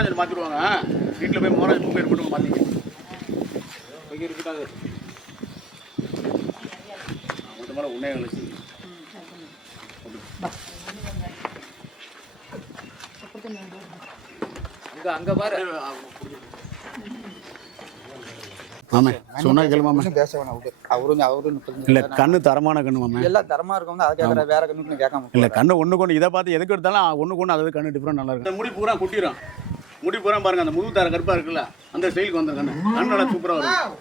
மோராஞ்சல் மாற்றிடுவாங்க. வீட்டில் போய் மோராஞ்சல் மூக்கு ஏற்பட்டு மாற்றிக்க இங்கே இருக்காது. மொத்த மேலே உன்னே கழிச்சு அங்கே பாரு. மாமே சொன்னா கேளுமாமே பேச வேணாம். அவரு இல்லை கண்ணு தரமான கண்ணு மாமே. எல்லாம் தரமா இருக்கும். அதை கேட்குற வேற கண்ணுக்கு கேட்காம இல்லை கண்ணு ஒன்று கொண்டு இதை பார்த்து எதுக்கு எடுத்தாலும் ஒன்று கொண்டு அதாவது கண்ணு டிஃப்ரெண்ட் நல்லா இருக்கும். முடி பூரா கொட்டிடும். முடி பூரா பாருங்க அந்த முது தார கருப்பாக இருக்குல்ல அந்த ஸ்டைலுக்கு வந்த கண்ணு கண்ணு நல்லா சூப்பராக வரும்.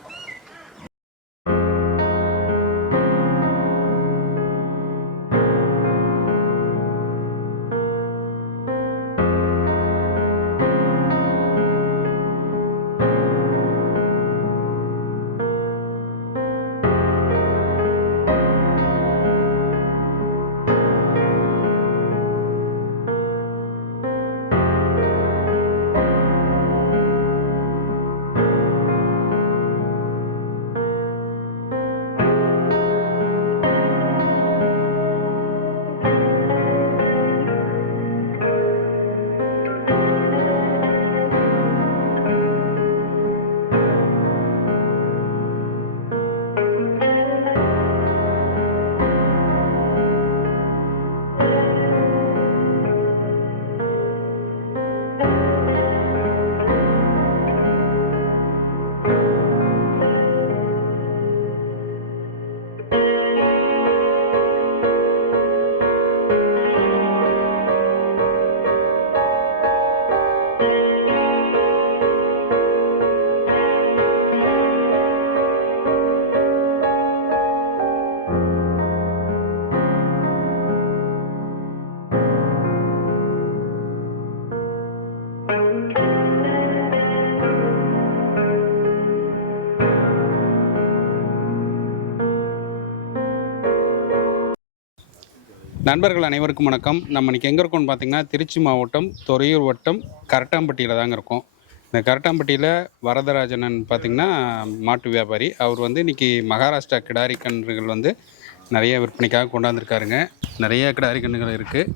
நண்பர்கள் அனைவருக்கும் வணக்கம். நம்ம இன்றைக்கி எங்கே இருக்கோம்னு பார்த்திங்கன்னா திருச்சி மாவட்டம் துறையூர் வட்டம் கரட்டாம்பட்டியில் தாங்க இருக்கோம். இந்த கரட்டாம்பட்டியில் வரதராஜனன் பார்த்திங்கன்னா மாட்டு வியாபாரி. அவர் வந்து இன்றைக்கி மகாராஷ்டிரா கிடாரி கன்றுகள் வந்து நிறைய விற்பனைக்காக கொண்டாந்துருக்காருங்க. நிறைய கிடாரி கன்றுகள் இருக்குது.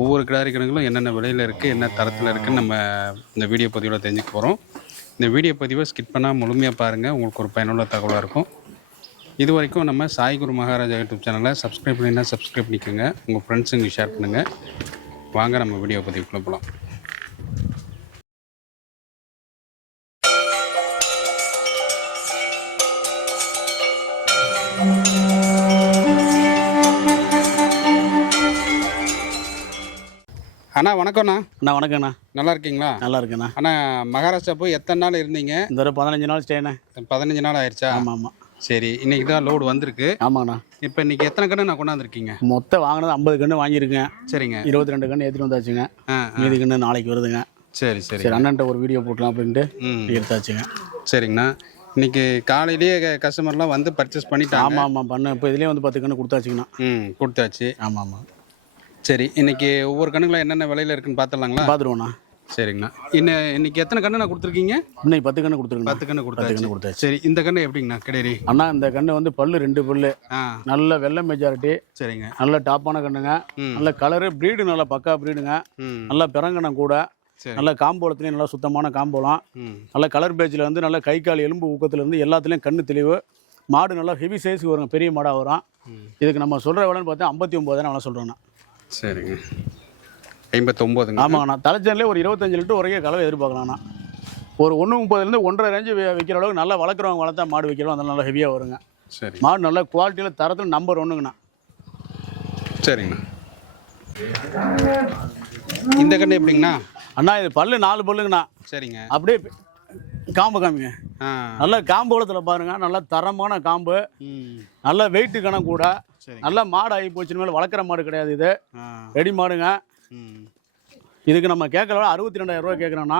ஒவ்வொரு கிடாரி கன்றுகளும் என்னென்ன விலையில் இருக்குது, என்ன தரத்தில் இருக்குதுன்னு நம்ம இந்த வீடியோ பதிவில் தெரிஞ்சுக்க போகிறோம். இந்த வீடியோ பதிவை ஸ்கிப் பண்ணால் முழுமையாக பாருங்கள், உங்களுக்கு ஒரு பயனுள்ள தகவலாக இருக்கும். இது வரைக்கும் நம்ம சாய் குரு மகாராஜா யூடியூப் சேனலை சப்ஸ்கிரைப் பண்ணினா சப்ஸ்கிரைப் பண்ணிக்கோங்க. உங்கள் ஃப்ரெண்ட்ஸுங்களுக்கு ஷேர் பண்ணுங்கள். வாங்க நம்ம வீடியோ பதிவுக்குள்ளே போகலாம். அண்ணா வணக்கம்ண்ணா. அண்ணா வணக்கண்ணா. நல்லா இருக்கீங்களா? நல்லா இருக்குண்ணா. அண்ணா மகாராஷ்டிரா போய் எத்தனை நாள் இருந்தீங்க? இந்த ஒரு 15 நாள் ஸ்டேண்ணே. 15 நாள் ஆயிடுச்சா? ஆமாம் ஆமாம். சரி, இன்றைக்கி தான் லோடு வந்திருக்கு. ஆமாண்ணா. இப்போ இன்றைக்கி எத்தனை கன்று நான் கொண்டாந்துருக்கீங்க? மொத்தம் வாங்கினது 50 கன்று வாங்கியிருக்கேன். சரிங்க. 22 கன்று ஏற்றிட்டு வந்தாச்சுங்க. மீதி கன்று நாளைக்கு வருதுங்க. சரி சரி சரி அண்ணன்ட்ட ஒரு வீடியோ போட்டலாம் அப்படின்ட்டு எடுத்தாச்சுங்க. சரிங்கண்ணா. இன்றைக்கி காலையிலேயே கஸ்டமர்லாம் வந்து பர்ச்சேஸ் பண்ணிட்டாங்க. ஆமாம் ஆமாம் பண்ண இப்போ இதுலேயே வந்து 10 கன்று கொடுத்தாச்சுங்கண்ணா. கொடுத்தாச்சு. ஆமாம் ஆமாம். சரி, இன்றைக்கி ஒவ்வொரு கண்ணுங்களும் என்னென்ன விலையில் இருக்குன்னு பார்த்துடலாங்களா? பார்த்துருவோண்ணா. சரிங்கண்ணா. இன்னைக்கு எத்தனை கன்று நான் கொடுத்துருக்கீங்க? இன்னைக்கு 10 கன்று கொடுத்துருங்க. 10 கன்று கொடுத்தாச்சு. சரி, இந்த கன்று எப்படிங்கண்ணா கிடையாது? அண்ணா இந்த கன்று வந்து பல்லு 2 பல்லு, நல்ல வெள்ளை மெஜாரிட்டி. சரிங்க. நல்ல டாப்பான கண்ணுங்க. நல்ல கலரு ப்ரீடு நல்ல பக்கா ப்ரீடுங்க. நல்ல பிறங்கணம் கூட. நல்ல காம்போளத்துலேயும் நல்லா சுத்தமான காம்போலாம். நல்ல கலர் பேஜில் வந்து நல்ல கை கால் எலும்பு ஊக்கத்துலேருந்து எல்லாத்துலேயும் கண்ணு தெளிவு. மாடு நல்லா ஹெவி சைஸுக்கு வருங்க, பெரிய மாடாக வரும். இதுக்கு நம்ம சொல்கிற விலைன்னு பார்த்தா 59 நல்லா சொல்கிறோண்ணா. சரிங்க. 59. ஆமாங்கண்ணா. தலைச்சேரிலே ஒரு 25 லிட்டர் வரைக்கும் கலவை எதிர்பார்க்கலாம்ண்ணா. ஒரு 1.30 1.5 ரேஞ்சு விற்கிற அளவுக்கு நல்லா வளர்க்குறவங்க வளர்த்தா மாடு விற்கிறோம், அதெல்லாம் நல்லா ஹெவியாக வருங்க. சரி. மாடு நல்ல குவாலிட்டியில் தரத்தில் நம்பர் 1ங்கண்ணா. சரிங்கண்ணா. இந்த கன்று எப்படிங்கண்ணா? அண்ணா இது பல்லு 4 பல்லுங்கண்ணா. சரிங்க. அப்படியே காம்பு காமிங்க. நல்ல காம்போளத்தில் பாருங்க, நல்ல தரமான காம்பு. நல்ல வெயிட்டு கணக்கு கூட. நல்ல மாடு ஆகி போச்சுன்னு மேலே வளர்க்குற மாடு கிடையாது, இது ரெடி மாடுங்க. இதுக்கு நம்ம கேட்கற 62,000 ரூபா கேட்குறோண்ணா.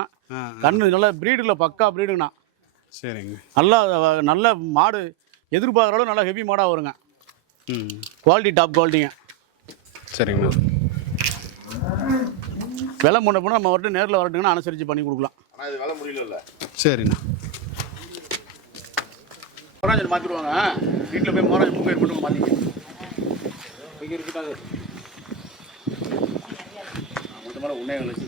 கண்ணு நல்ல ப்ரீடில் பக்கா ப்ரீடுங்கண்ணா. சரிங்க. நல்ல மாடு எதிர்பார்க்குற அளவு நல்லா ஹெவி மாடாக வருங்க. குவாலிட்டி டாப் குவாலிட்டிங்க. சரிங்கண்ணா. விலை முன்ன போனால் நம்ம வரட்டு நேரில் வரட்டுங்கன்னா அனுசரித்து பண்ணி கொடுக்கலாம். ஆனால் இது விலை முடியல. சரிண்ணா. மோராஞ்சல் மாற்றிடுவாங்க. வீட்டில் போய் மோராஞ்சல் மூக்கு ஏற்பட்டு மாற்றிக்க இங்கே இருக்காது. மொத்த மேலே உன்னே கழிச்சு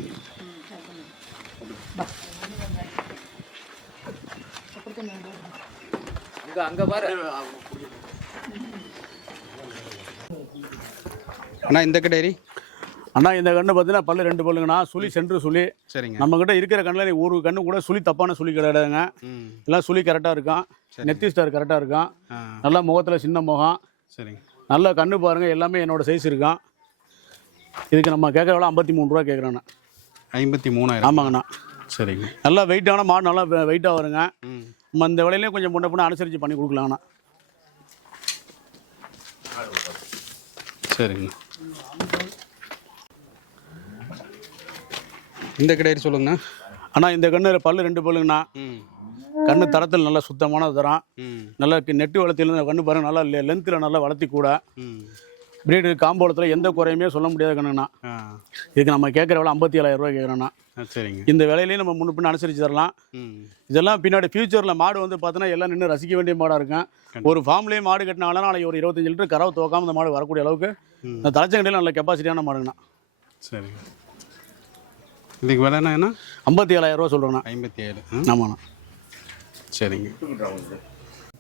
அங்கே பாரு. அண்ணா இந்த கடையரி அண்ணா இந்த கண்ணு பார்த்தீங்கன்னா பல்லு 2 பல்லுங்கண்ணா, சுழி சென்று சுழி. சரிங்க. நம்மக்கிட்ட இருக்கிற கண்ணில் ஒரு கண்ணு கூட சுழி தப்பான சுழி கிடையாதுங்க. எல்லாம் சுழி கரெக்டாக இருக்கும், நெத்தி ஸ்டார் கரெக்டாக இருக்கும், நல்லா முகத்தில் சின்ன முகம். சரிங்க. நல்லா கண்ணு பாருங்கள், எல்லாமே என்னோட சைஸ் இருக்கும். இதுக்கு நம்ம கேட்குற விலை 53 ரூபா கேட்குறேண்ணா. 53,000. ஆமாங்கண்ணா. சரிங்க. நல்லா வெயிட்டான மாடு, நல்லா வெயிட்டாக வருங்க. நம்ம இந்த விலையிலேயே கொஞ்சம் முன்ன பின்ன அனுசரித்து பண்ணி கொடுக்கலாங்கண்ணா. சரிங்க. இந்த கடையரி சொல்லுங்கண்ணா. அண்ணா இந்த கண்ணு பல்லு 2 பல்லுங்கண்ணா. கண்ணு தரத்தில் நல்லா சுத்தமான தரம். நல்லா நெட்டு வளர்த்தியில கண்ணு பாருங்க, நல்லா லென்த்தில் நல்லா வளர்த்தி கூட. பிரீடு காம்போளத்தில் எந்த குறையுமே சொல்ல முடியாத கண்ணுண்ணா. இதுக்கு நம்ம கேட்குற விலை 57,000 ரூபா கேட்குறோண்ணா. சரிங்க. இந்த விலையிலேயே நம்ம முன்ன பின்ன அனுசரித்து தரலாம். இதெல்லாம் பின்னாடி ஃபியூச்சரில் மாடு வந்து பார்த்தோன்னா எல்லாம் நின்று ரசிக்க வேண்டிய மாடாக இருக்கும். ஒரு ஃபார்ம்லேயே மாடு கட்டினாலும் நாளைக்கு ஒரு 25 லிட்டர் கறவை துவக்காமல் இந்த மாடு வரக்கூடிய அளவுக்கு இந்த தலைச்சங்கடையில் நல்ல கெப்பாசிட்டியான மாடுங்கண்ணா. சரிங்க. இதுக்கு விலைண்ணா என்ன? 57,000 ரூபா சொல்கிறேண்ணா. 57. ஆமாண்ணா. சரிங்க.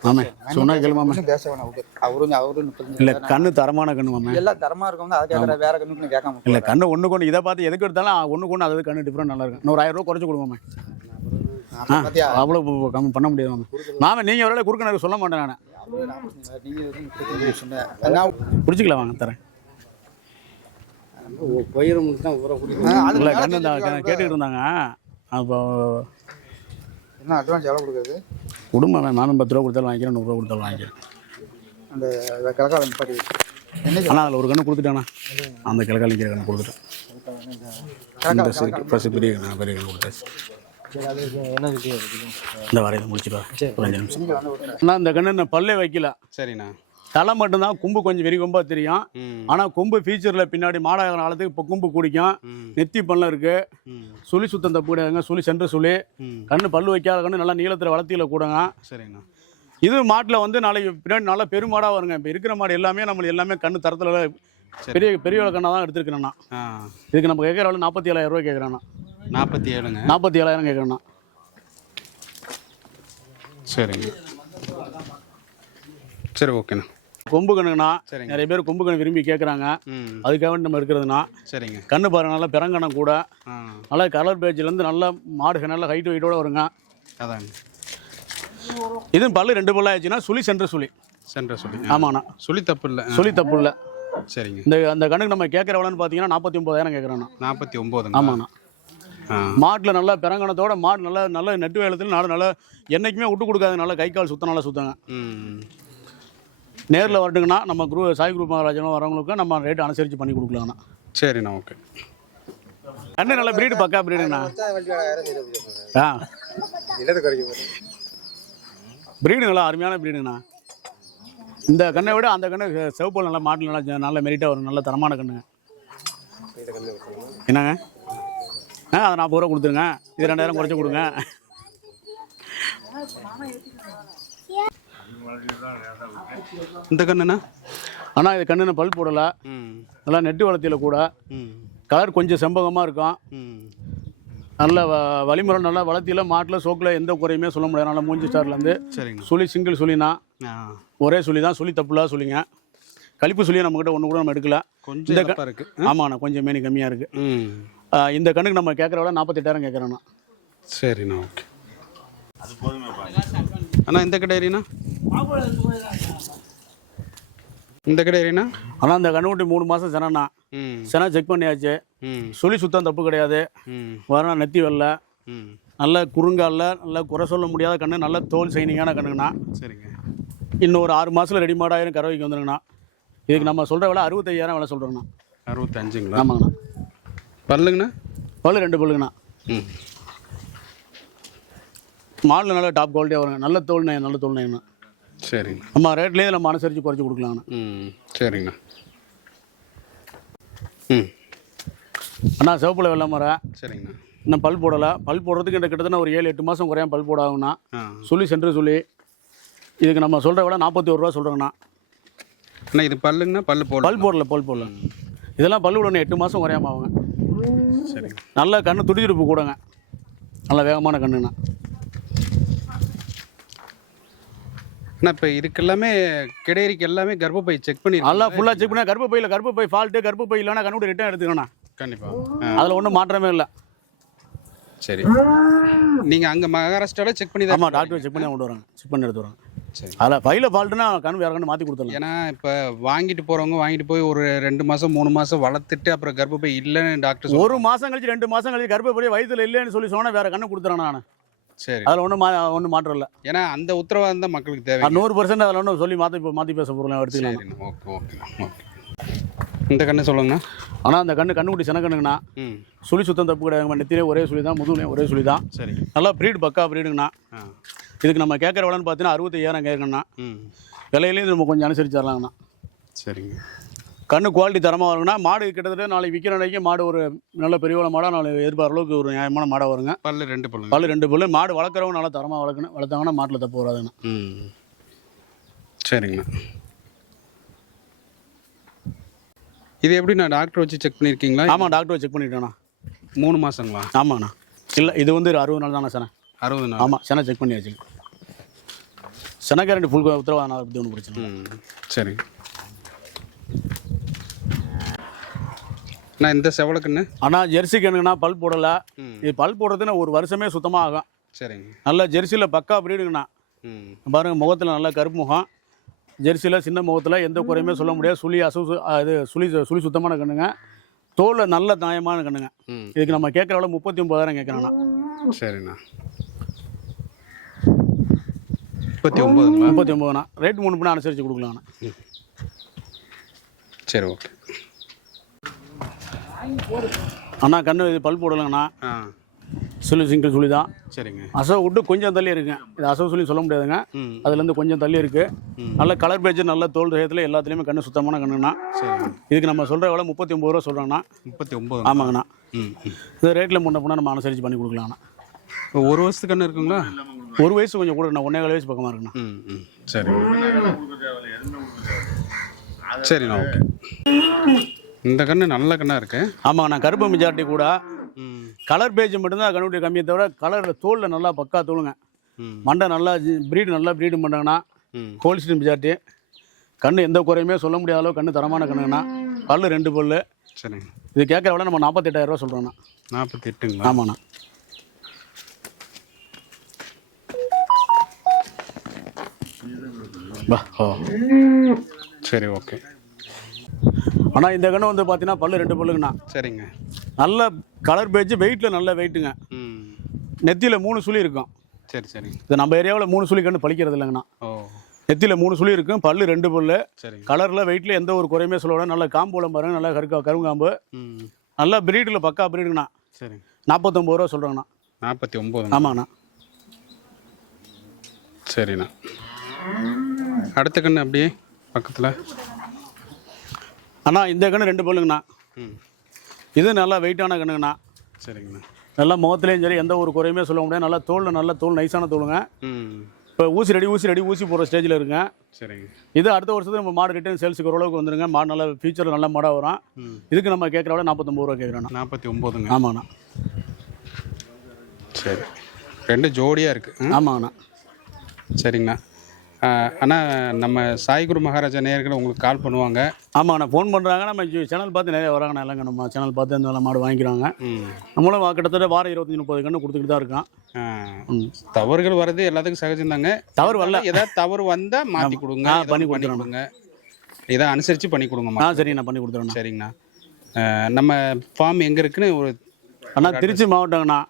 ஆமாம் சொன்னா கேளுமாமே. பேச வேணாம் விடு. அவரும் இல்லை கண்ணு தரமான கண்ணு மாமே. எல்லாம் தரமாக இருக்கும், அதை கேட்குற வேற கண்ணுக்கு கேட்காம. இல்லை கண்ணு ஒன்று கொண்டு இதை பார்த்து எதுக்கு எடுத்தாலும் ஒன்று கொண்டு அதாவது கண்ணு டிஃப்ரெண்ட் நல்லா இருக்கும். இன்னொரு 1000 ரூபா குறைச்சி கொடுமாமே. அவ்வளோ கம்மி பண்ண முடியாது மாமே. மாமே நீங்கள் ஒரு வேலை குறுக்க எனக்கு சொல்ல மாட்டேன் நான். பிடிச்சிக்கலாம் வாங்க தரேன். இல்லை கண்ணு தான் கேட்டுக்கிட்டு இருந்தாங்க. அப்போ என்ன அட்வான்ஸ் எவ்வளோ கொடுக்குறது? குடும்பம் நானும் 10 ரூபா கொடுத்தாலும் வாங்கிக்கிறேன், 100 ரூபா கொடுத்தாலும் வாங்கிக்கிறேன். அந்த கிழக்கால நிப்பாட்டி ஆனால் அதில் ஒரு கண்ணு கொடுத்துட்டாண்ணா. அந்த கிழக்கால நிற்கிற கண்ணு கொடுத்துட்டேன். இந்த சிறுக்கு ஃபஸ்ட்டு பெரிய கண்ணு கொடுத்தாச்சு. இந்த வரையை முடிச்சுட்டா ஒரு 5 நிமிஷம். ஆனால் இந்த கண்ணு பல்லே வைக்கல. சரிண்ணா. தலை மட்டும்தான் கொம்பு கொஞ்சம் வெறி கொம்பாக தெரியும். ஆனால் கொம்பு ஃபீச்சரில் பின்னாடி மாடாகிற காலத்துக்கு இப்போ கொம்பு குடிக்கும். நெத்தி பல்லம் இருக்குது. சுழி சுத்தம் தப்பு கிடையாதுங்க, சுழி சென்று சுழி. கண்ணு பல்லு வைக்காத கண்ணு நல்லா நீளத்தில் வளர்த்தியில் கூடங்க. சரிங்கண்ணா. இது மாட்டில் வந்து நாளைக்கு பின்னாடி நல்லா பெருமாடாக வருங்க. இப்போ இருக்கிற மாடு எல்லாமே நம்மளுக்கு எல்லாமே கண்ணு தரத்தில் பெரிய பெரிய கண்ணாக தான் எடுத்துருக்கிறேண்ணா. இதுக்கு நம்ம கேட்குற அளவு 47,000 ரூபா கேட்குறேண்ணா. 47ங்க. 47,000 கேட்குறேண்ணா. சரிங்க. சரி ஓகேண்ணா. கொம்பு கண்ணுங்கண்ணா. நிறைய பேர் கொம்பு கண்ணு விரும்பி கேட்குறாங்க. அதுக்காக நம்ம எடுக்கிறதுண்ணா. சரிங்க. கண்ணு பாருங்க நல்லா பெரங்கணம் கூட. நல்லா கலர் பேஜ்லேருந்து நல்லா மாடு நல்ல ஹைட் வெயிட்டோட வருங்க. அதாங்க. இது பல்லு 2 பல்லு ஆயிடுச்சுன்னா சுழி சென்ற சுழி. சென்ற சுழி. ஆமாண்ணா. சுழி தப்பு இல்லை. சுழி தப்பு இல்லை. சரிங்க. அந்த கண்ணுக்கு நம்ம கேட்குற விலைன்னு பார்த்தீங்கன்னா 49,000 கேட்குறோண்ணா. 49. ஆமாண்ணா. மாட்டில் நல்லா பெரங்கணத்தோட மாடு நல்லா நல்ல நெட்டு வேலத்தில் நாடு நல்லா என்றைக்குமே விட்டு கொடுக்காது. நல்லா கை கால் சுத்தம் நல்லா சுத்தங்க. நேரில் வரட்டுங்கண்ணா. நம்ம சாய் குரூப் மகாராஜனும் வரவங்களுக்கு நம்ம ரேட்டு அனுசரித்து பண்ணி கொடுக்கலாங்கண்ணா. சரிண்ணா. ஓகே. கண்ணு நல்ல பிரீடு பக்கா பிரீடுங்கண்ணா. பிரீடு நல்லா அருமையான பிரீடுங்கண்ணா. இந்த கண்ணை விட அந்த கண்ணு சிவப்பு நல்லா மாட்டில் நல்லா நல்ல மெரிட்டாக வரும். நல்ல தரமான கண்ணுங்க. என்னங்க அதை 40 ரூபா கொடுத்துருங்க. இது 2000 குறைச்சி கொடுங்க. இந்த கண்ணுண்ணா. ஆனால் இது கண்ணு பல் போடலை. நல்லா நெட்டு வளர்த்தியில் கூட. கலர் கொஞ்சம் செம்பகமாக இருக்கும். நல்ல வழிமுறை நல்லா வளர்த்தியில் மாட்டில் சோக்கில் எந்த குறையுமே சொல்ல முடியாது. நல்லா மூஞ்சி ஸ்டார்லேருந்து சுழி சிங்கிள் சுழினா ஒரே சுழி தான். சுழி தப்புல சொல்லிங்க. கழிப்பு சுழியை நம்மக்கிட்ட ஒன்று கூட நம்ம எடுக்கல. கொஞ்சம் இருக்கு. ஆமாண்ணா கொஞ்சம் மேனி கம்மியாக இருக்குது. இந்த கண்ணுக்கு நம்ம கேட்குற விட 48,000 கேட்குறேண்ணா. சரிண்ணா. ஓகே. அண்ணா இந்த கடையரிண்ணா. இந்த கடையரிண்ணா. ஆனால் இந்த கண்ணுக்குட்டி 3 மாதம் செனா. செனா செக் பண்ணியாச்சு. சுழி சுத்தம் தப்பு கிடையாது. வரணும் நெத்தி வெள்ளை. நல்ல குறுங்காலில் நல்லா குறை சொல்ல முடியாத கண்ணு. நல்ல தோல் சைனிங்கான கண்ணுங்கண்ணா. சரிங்க. இன்னும் ஒரு 6 மாதத்தில் ரெடிமேடாயிரம் கறவைக்கு வந்துருங்கண்ணா. இதுக்கு நம்ம சொல்கிற விலை 65,000 விலை சொல்கிறோங்கண்ணா. 65ங்களா? ஆமாங்கண்ணா. பல்லுங்கண்ணா. பல்லு 2 பல்லுங்கண்ணா. மாடல் நல்லா டாப் குவாலிட்டியாக வருங்க. நல்ல தோல் நயம், நல்ல தோல் நயம்ண்ணா. சரிங்க. நம்ம ரேட்லேயே நம்ம அனுசரித்து குறைச்சி கொடுக்கலாங்கண்ணா. சரிங்கண்ணா. அண்ணா சிவப்புல வெள்ளை மரம். சரிங்கண்ணா. இன்னும் பல் போடலை. பல் போடுறதுக்கு இந்த கிட்டத்தட்ட ஒரு 7-8 மாதம் குறையாம பல் போட ஆகும்ண்ணா. சுழி சென்று சுழி. இதுக்கு நம்ம சொல்கிற விட 41 ரூபா சொல்கிறோங்கண்ணா. அண்ணா இது பல்லுங்கண்ணா. பல் போடல. இதெல்லாம் பல்லு விடணும் 8 மாதம் குறையாம ஆகுங்க. சரிங்க. நல்ல கண்ணு துடிதுடுப்பு கூடங்க. நல்ல வேகமான கண்ணுங்கண்ணா. அண்ணா இப்போ இதுக்கு எல்லாமே கிடையிருக்கு எல்லாமே கர்ப்பப்பை செக் பண்ணி நல்லா ஃபுல்லாக செக் பண்ணால் கர்ப்பப்பை ஃபால்ட்டு, கர்ப்பப்பை இல்லைன்னா கண்ணுக்குட்டி ரிட்டர்ன் எடுத்துக்கணும்ண்ணா. கண்டிப்பாக அதில் ஒன்றும் மாற்றமே இல்லை. சரி, நீங்கள் அங்கே மகாராஷ்டிராவில் செக் பண்ணி தான்? ஆமாம், டாக்டர் செக் பண்ணி கொண்டு வராங்க, செக் பண்ணி எடுத்து வராங்க. சரி, அதில் பையில் ஃபால்ட்டுனா கண்ணு வேறு கண்ணு மாற்றி கொடுத்துடலாம். ஏன்னா இப்போ வாங்கிட்டு போகிறவங்க வாங்கிட்டு போய் ஒரு 2 மாதம் 3 மாதம் வளர்த்துட்டு அப்புறம் கர்ப்பப்பை இல்லைன்னு டாக்டர் 1 மாதம் கழிச்சு 2 மாதம் கழிச்சு கர்ப்பப்பை வயிற்றுல இல்லைன்னு சொல்லி சொன்னால் வேறு கண்ணு கொடுத்துறேன் நான். சரி, அதில் ஒன்றும் மாற்றம் இல்லை. ஏன்னா அந்த உத்தரவாதம் தான் மக்களுக்கு தேவை. 100% அதில் ஒன்றும் சொல்லி மாற்றி பேச போகிறோம் எடுத்துக்கலாம். சரி, ஓகே ஓகே ஓகே. இந்த கண்ணு சொல்லுங்கண்ணா. ஆனால் அந்த கண்ணுக்குட்டி சின்ன கண்ணுங்கண்ணா. சுழி சுத்தம் தப்பு கிடையாதுங்க. நெத்திலே ஒரே சுழி தான், முதுகுலையும் ஒரே சுழி தான். சரி, நல்லா பக்கா ப்ரீடுங்கண்ணா. இதுக்கு நம்ம கேட்குற விலைன்னு பார்த்தீங்கன்னா 65,000 கேட்கணுண்ணா. விலையிலையும் நம்ம கொஞ்சம் அனுசரிச்சு தரலாங்கண்ணா. சரிங்க. கண்ணு குவாலிட்டி தரமாக வருங்கண்ணா. மாடு கிட்டத்தட்ட நாளைக்கு விற்கிற அன்றைக்கி மாடு ஒரு நல்ல பெரிய மாடாக நாளைக்கு எதிர்பார்க்குற அளவுக்கு ஒரு நியாயமான மாடாக வருங்க. பல்லு 2 பல்லு. மாடு வளர்க்குறவங்க நல்லா தரமாக வளர்த்தாங்கன்னா மாட்டில் தப்பு வராதுண்ணா. சரிங்கண்ணா. இது எப்படி நான் டாக்டர் வச்சு செக் பண்ணியிருக்கீங்களா? ஆமாம், டாக்டர் செக் பண்ணிட்டேண்ணா. 3 மாதங்களா? ஆமாங்கண்ணா. இல்லை, இது வந்து 60 நாள் தானே செனை. 60 நாள்? ஆமாம், செனை செக் பண்ணியாச்சு. செனை கேரண்டி ஃபுல் உத்தரவாதம் அதை பற்றி ஒன்றும் பிரச்சனை. சரி. நான் இந்த செவலுக்குன்னு ஆனால் ஜெர்சி கண்ணுங்கண்ணா பல் போடலை. இது பல் போடுறதுன்னா 1 வருஷமே சுத்தமாக ஆகும். சரிங்க. நல்லா ஜெர்சியில் பக்கா ப்ரீடுங்கண்ணா. பாருங்க, முகத்தில் நல்லா கருப்பு முகம். ஜெர்சியில் சின்ன முகத்தில் எந்த குறையுமே சொல்ல முடியாது. சுழி சுத்தமான கண்ணுங்க. தோலில் நல்ல நியாயமான கண்ணுங்க. இதுக்கு நம்ம கேட்குற அளவு 39,000 கேட்குறேண்ணா. சரிண்ணா. 39ங்களா? 39ண்ணா. ரேட் 3 பண்ண அனுசரித்து கொடுக்கலாங்கண்ணா. சரி, ஓகே. அண்ணா கண்ணு இது பல் போடலைங்கண்ணா. சிங்கிள் சுழி தான். சரிங்க. அசவு விட்டு கொஞ்சம் தள்ளி இருக்குங்க. இது அசவு சொல்லி சொல்ல முடியாதுங்க. அதுலேருந்து கொஞ்சம் தள்ளி இருக்கு. நல்ல கலர் பேஜ், நல்ல தோல் ரகத்தில் எல்லாத்துலேயுமே கண்ணு சுத்தமான கண்ணுண்ணா. இதுக்கு நம்ம சொல்கிற விலை 39 ரூபா சொல்கிறோங்கண்ணா. 39? ஆமாங்கண்ணா. இது ரேட்டில் முன்ன போனால் நம்ம அனுசரித்து பண்ணி கொடுக்கலாங்கண்ணா. 1 வருஷத்துக்கு கண்ணு இருக்குங்களா? 1 வயசு கொஞ்சம் கூட, 1.25 வயசு பக்கமாக இருக்குண்ணா. சரி, சரிண்ணா, ஓகே. இந்த கண்ணு நல்ல கண்ணாக இருக்கு. ஆமாங்கண்ணா. கருப்பு மெஜாரிட்டி கூட. கலர் பேஜ் மட்டும்தான் கண்ணுடைய கம்மியை தவிர கலரில் தோலில் நல்லா பக்கா தோலுங்க. மண்டை நல்லா நல்லா ப்ரீடு பண்ணுறாங்கண்ணா. Holstein majority. கண்ணு எந்த குறையுமே சொல்ல முடியாத அளவு கண்ணு தரமான கண்ணுங்கண்ணா. பல்லு 2 பல்லு. சரிங்க. இது கேட்குற விட நம்ம 48,000 ரூபா சொல்கிறோண்ணா. 48ங்களா? ஆமாண்ணா. சரி, ஓகே. ஆனால் இந்த கண்ணு வந்து பார்த்தீங்கன்னா பல்லு 2 பல்லுங்கண்ணா. சரிங்க. நல்ல கலர் பேஜ், வெயிட்டில் நல்ல வெயிட்டுங்க. நெத்தியில் 3 சுழி இருக்கும். சரி, சரி. இது நம்ம ஏரியாவில் 3 சுழி கண்ணு பழிக்கிறது இல்லைங்கண்ணா. நெத்தியில் 3 சுழி இருக்கும். பல்லு 2 பல்லு. கலரில் வெயிட்டில் எந்த ஒரு குறையுமே சொல்ல. நல்ல காம்போலம் பாருங்க, நல்லா கருங்காம்பு. நல்லா ப்ரீடில் பக்கா ப்ரீடுங்கண்ணா. சரி. 49 ரூபா சொல்கிறாங்கண்ணா. 49? ஆமாங்கண்ணா. சரிண்ணா. அடுத்த கண்ணு அப்படியே பக்கத்தில். அண்ணா இந்த கண்ணு 2 பல்லுங்கண்ணா. இது நல்லா வெயிட்டான கண்ணுங்கண்ணா. சரிங்கண்ணா. நல்லா முகத்துலேயும் சரி எந்த ஒரு குறையுமே சொல்ல முடியாது. நல்லா நல்ல தோல் நைஸான தோலுங்க. இப்போ ஊசி போகிற ஸ்டேஜில் இருக்குங்க. சரிங்க. இது அடுத்த வருஷத்துக்கு நம்ம மாடு ரிட்டர்ன் சேல்ஸுக்கு ஓரளவுக்கு வந்துருங்க. மாடு நல்லா ஃபியூச்சர் நல்ல மாடாக வரும். இதுக்கு நம்ம கேட்குற விட 49 ரூபா கேட்குறேண்ணா. 49ங்க? ஆமாங்கண்ணா. சரி, 2 ஜோடியாக இருக்குது. ஆமாங்கண்ணா. சரிங்கண்ணா. ஆனால் நம்ம சாய்குரு மகாராஜா நேயர்கள் உங்களுக்கு கால் பண்ணுவாங்க. ஆமாங்கண்ணா, ஃபோன் பண்ணுறாங்க. நம்ம சேனல் பார்த்து நிறைய வராங்கண்ணா. இல்லைங்க, நம்ம சேனல் பார்த்து இந்த நல்ல மாடு வாங்கிக்கிறாங்க. நம்மளும் கிட்டத்தட்ட வாரம் 25-30 கன்று கொடுத்துக்கிட்டு தான் இருக்கோம். தவறுகள் வர்றது எல்லாத்துக்கும் சகஜம்தாங்க. தவறு வரல, ஏதாவது தவறு வந்தால் மாற்றி கொடுங்க, பண்ணி கொடுங்க, இதை அனுசரித்து பண்ணி கொடுங்கம்மா. சரிங்கண்ணா, பண்ணி கொடுத்துறோம். சரிங்கண்ணா. நம்ம ஃபார்ம் எங்கே இருக்குன்னு ஒரு அண்ணா, திருச்சி மாவட்டங்கண்ணா.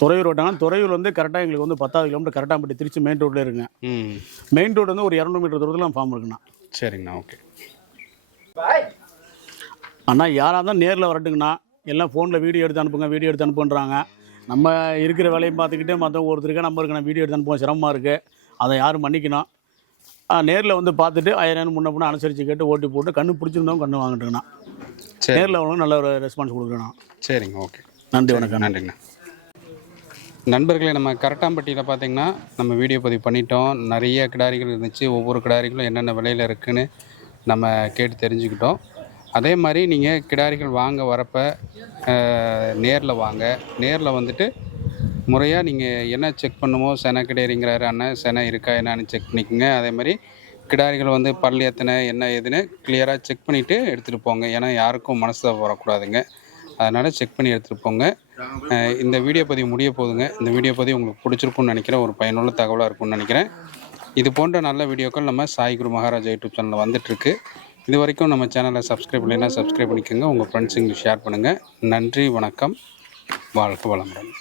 துறையூர் வட்டாங்க. துறையூர் வந்து கரெக்டாக எங்களுக்கு வந்து 10 கிலோமீட்டர் கரெக்டாக திருச்சி மெயின் ரோட்லேயே இருக்குங்க. மெயின் ரோடு வந்து ஒரு 200 மீட்டர் தூரத்தில் ஃபார்ம் இருக்குண்ணா. சரிங்கண்ணா, ஓகே. அண்ணா யாராக இருந்தால் நேரில் வரட்டுங்கண்ணா. எல்லாம் ஃபோனில் வீடியோ எடுத்து அனுப்புன்றாங்க. நம்ம இருக்கிற வேலையும் பார்த்துக்கிட்டே மற்றவங்க ஒருத்தருக்கே நம்பருக்கு நான் வீடியோ எடுத்து அனுப்புவோம், சிரமமாக இருக்குது. அதை யாரும் மன்னிக்கணும். நேரில் வந்து பார்த்துட்டு 1000 முன்ன அனுசரித்து கேட்டு ஓட்டி போட்டு கண்ணு பிடிச்சிருந்தவங்க கண்ணு வாங்கிட்டுங்கண்ணா. நேரில் அவங்களுக்கு நல்ல ஒரு ரெஸ்பான்ஸ் கொடுக்குறேண்ணா. சரிங்க, ஓகே. நன்றி, வணக்கம். நன்றிங்கண்ணா. நண்பர்களே, நம்ம கரட்டாம்பட்டியில் பார்த்திங்கன்னா நம்ம வீடியோ பதிவு பண்ணிட்டோம். நிறைய கிடாரிகள் இருந்துச்சு. ஒவ்வொரு கிடாரிகளும் என்னென்ன விலையில் இருக்குதுன்னு நம்ம கேட்டு தெரிஞ்சுக்கிட்டோம். அதே மாதிரி நீங்கள் கிடாரிகள் வாங்க வரப்போ நேரில் வாங்க. நேரில் வந்துட்டு முறையாக நீங்கள் என்ன செக் பண்ணுமோ செனை கிடையாதுங்கிறாரு அண்ணன், செனை இருக்கா என்னன்னு செக் பண்ணிக்கோங்க. அதே மாதிரி கிடாரிகள் வந்து பல் எத்தனை என்ன ஏதுன்னு கிளியராக செக் பண்ணிவிட்டு எடுத்துகிட்டு போங்க. ஏன்னா யாருக்கும் மனசு வரக்கூடாதுங்க. அதனால் செக் பண்ணி எடுத்துகிட்டு போங்க. இந்த வீடியோ பதிவு முடிய போகுதுங்க. இந்த வீடியோ பதிவு உங்களுக்கு பிடிச்சிருக்குன்னு நினைக்கிறேன். ஒரு பயனுள்ள தகவலாக இருக்கும்னு நினைக்கிறேன். இது போன்ற நல்ல வீடியோக்கள் நம்ம சாய் குரு மகாராஜா யூடியூப் சேனலில் வந்துட்டுருக்கு. இது வரைக்கும் நம்ம சேனலை சப்ஸ்கிரைப் பண்ணலைன்னா சப்ஸ்கிரைப் பண்ணிக்கோங்க. உங்கள் ஃப்ரெண்ட்ஸுங்களுக்கு ஷேர் பண்ணுங்கள். நன்றி, வணக்கம், வாழ்க வளமுடன்.